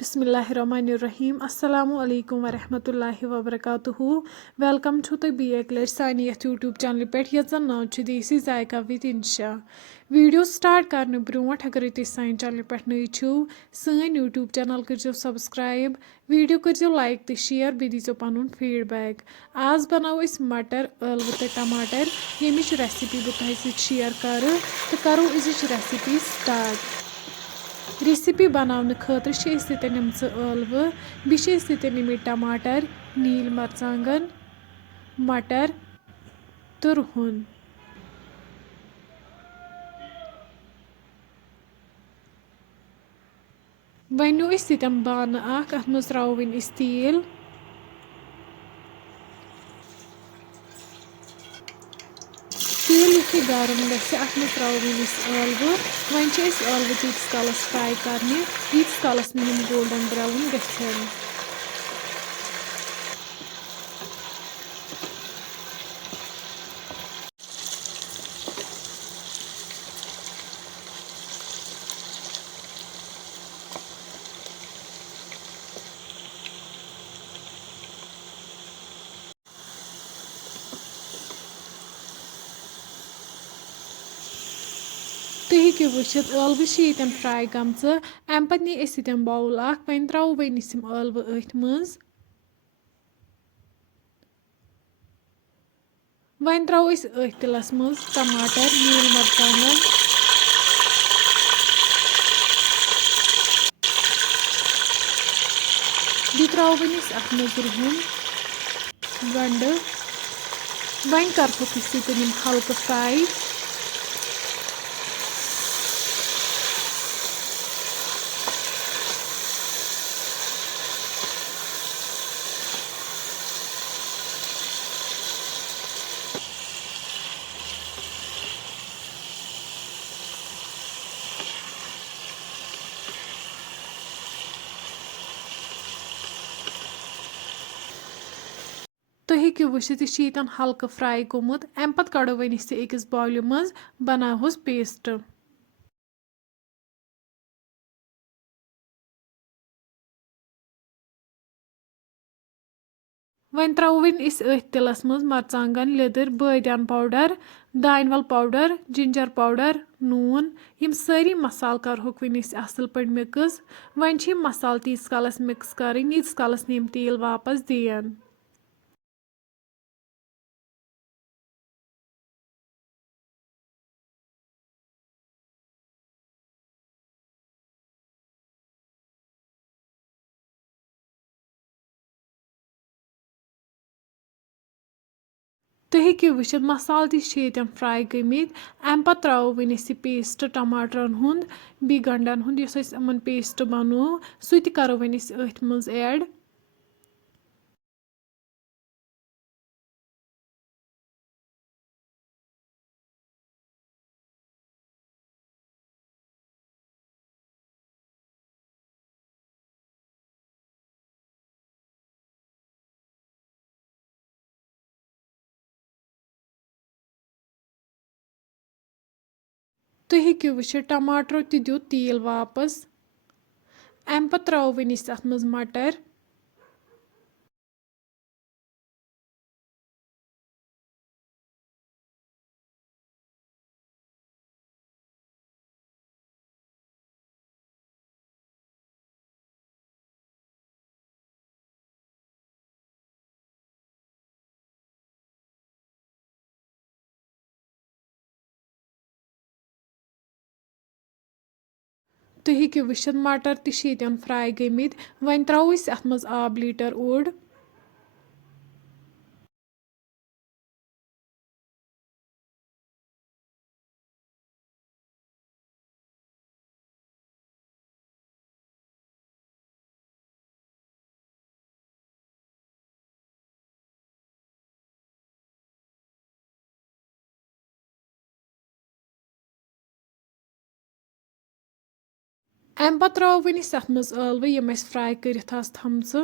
बिस्मिल्लाहिर्रहमानिर्रहीम अस्सलामु अलैकुम वरहमतुल्लाहि वबरकातुहू वेलकम छो तुम बेक लट सानी यथ यूट्यूब चैनल पे ये जन नाव छ देसी जायका विद इंशा वीडियो स्टार्ट करने ब्रोट अगर तुम सानी चैनल पे नई छो सन यूट्यूब चैनल कर सब्सक्राइब वीडियो कर लाइक तो शेयर बे दीजो पन फीडबैक आज बनाओ मटर ٲलवٕ तो टमाटर यमिच रेसिपी बह तुह सत शेयर कर तो करो अजिच रेसिपी स्टार्ट रेसिपी बनाने खतर ٲलवٕ बेये टमाटर नील मरचांगन मटर तो रुहन वनो सतन बान अत मज त्रो वन तेल तेल युथे गरम गि अत मज त्रो ٲलवٕ वन ٲलवٕ तीस कालस फ्राई करने यीस कालस नम गोल्डन ब्राउन गन तुम हेको वुचित ٲलवٕ ये फ्राई गमच अम पे नी सतन बाउल वन त्रो वन ٲलवٕ अथ मज वन त्रो अथ तिलस मज टमाटर नील मरचांगन बे त्रो अत मज रुहन गंड वन करहोक सतन हल्क फ्राई तुम हेको वुचित यह हल्क फ्राई गोमुत अम पे कड़ो वन अकिस बाउल मज बनाहोस पेस्ट वन त्रो वन अथ तिलस मज मरचांगन लिदर बादियान पाउडर दान वल पाउडर जिंजर पाउडर नून यम सारी मसाल करहोक वन असल पे मिक्स वन मसाल तीस कालस मिक्स कर यीस कालस नम तेल वापस दियन तुम हेको वुचित मसाल तन फ्राई गमित अम पे त्रो वन यह पेस्ट टमाटरन हुंद बे गंडन हुंद यमन पेस्ट बनो सह करो वन अथ मज ऐड तुम हेको वुचित टमाटरो दुत तेल वापस अम पे त्रो वन अत मज मटर तुम हेको वुचित मटर तन फ्राई गमित वन त्रो अत मज आब लीटर ओड अम पे त्रो वन अत मज ٲलवٕ यम फ्राई करथ थमच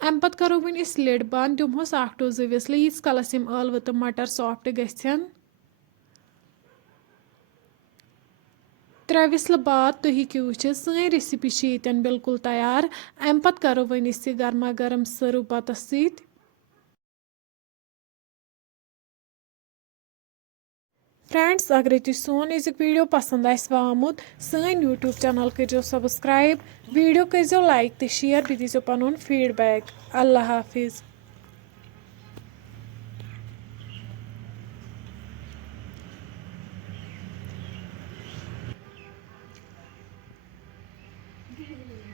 अम पे करो वन लिड बंद दिमहोस 1 to 2 विसल यीस कालस यम ٲलवٕ तो मटर सॉफ्ट गन 3 وِسلہٕ بعد تُہۍ ہیٚکِو وٕچھِتھ سٲنۍ ریسِپی چھِ ییٚتٮ۪ن بِلکُل تیار. اَمہِ پَتہٕ کَرو وۄنۍ أسۍ یہِ گرما گرم سٔرٕو بَتَس سۭتۍ. فرٛٮ۪نٛڈٕس اگرے تُہۍ سون أزیُک ویٖڈیو پَسنٛد آسِوٕ آمُت سٲنۍ یوٗٹیوٗب چَنَل کٔرۍزیو سَبسکرایب, ویٖڈیو کٔرۍزیو لایک تہٕ شِیَر, بیٚیہِ دیٖزیو پَنُن فیٖڈبیک. اللہ حافِظ.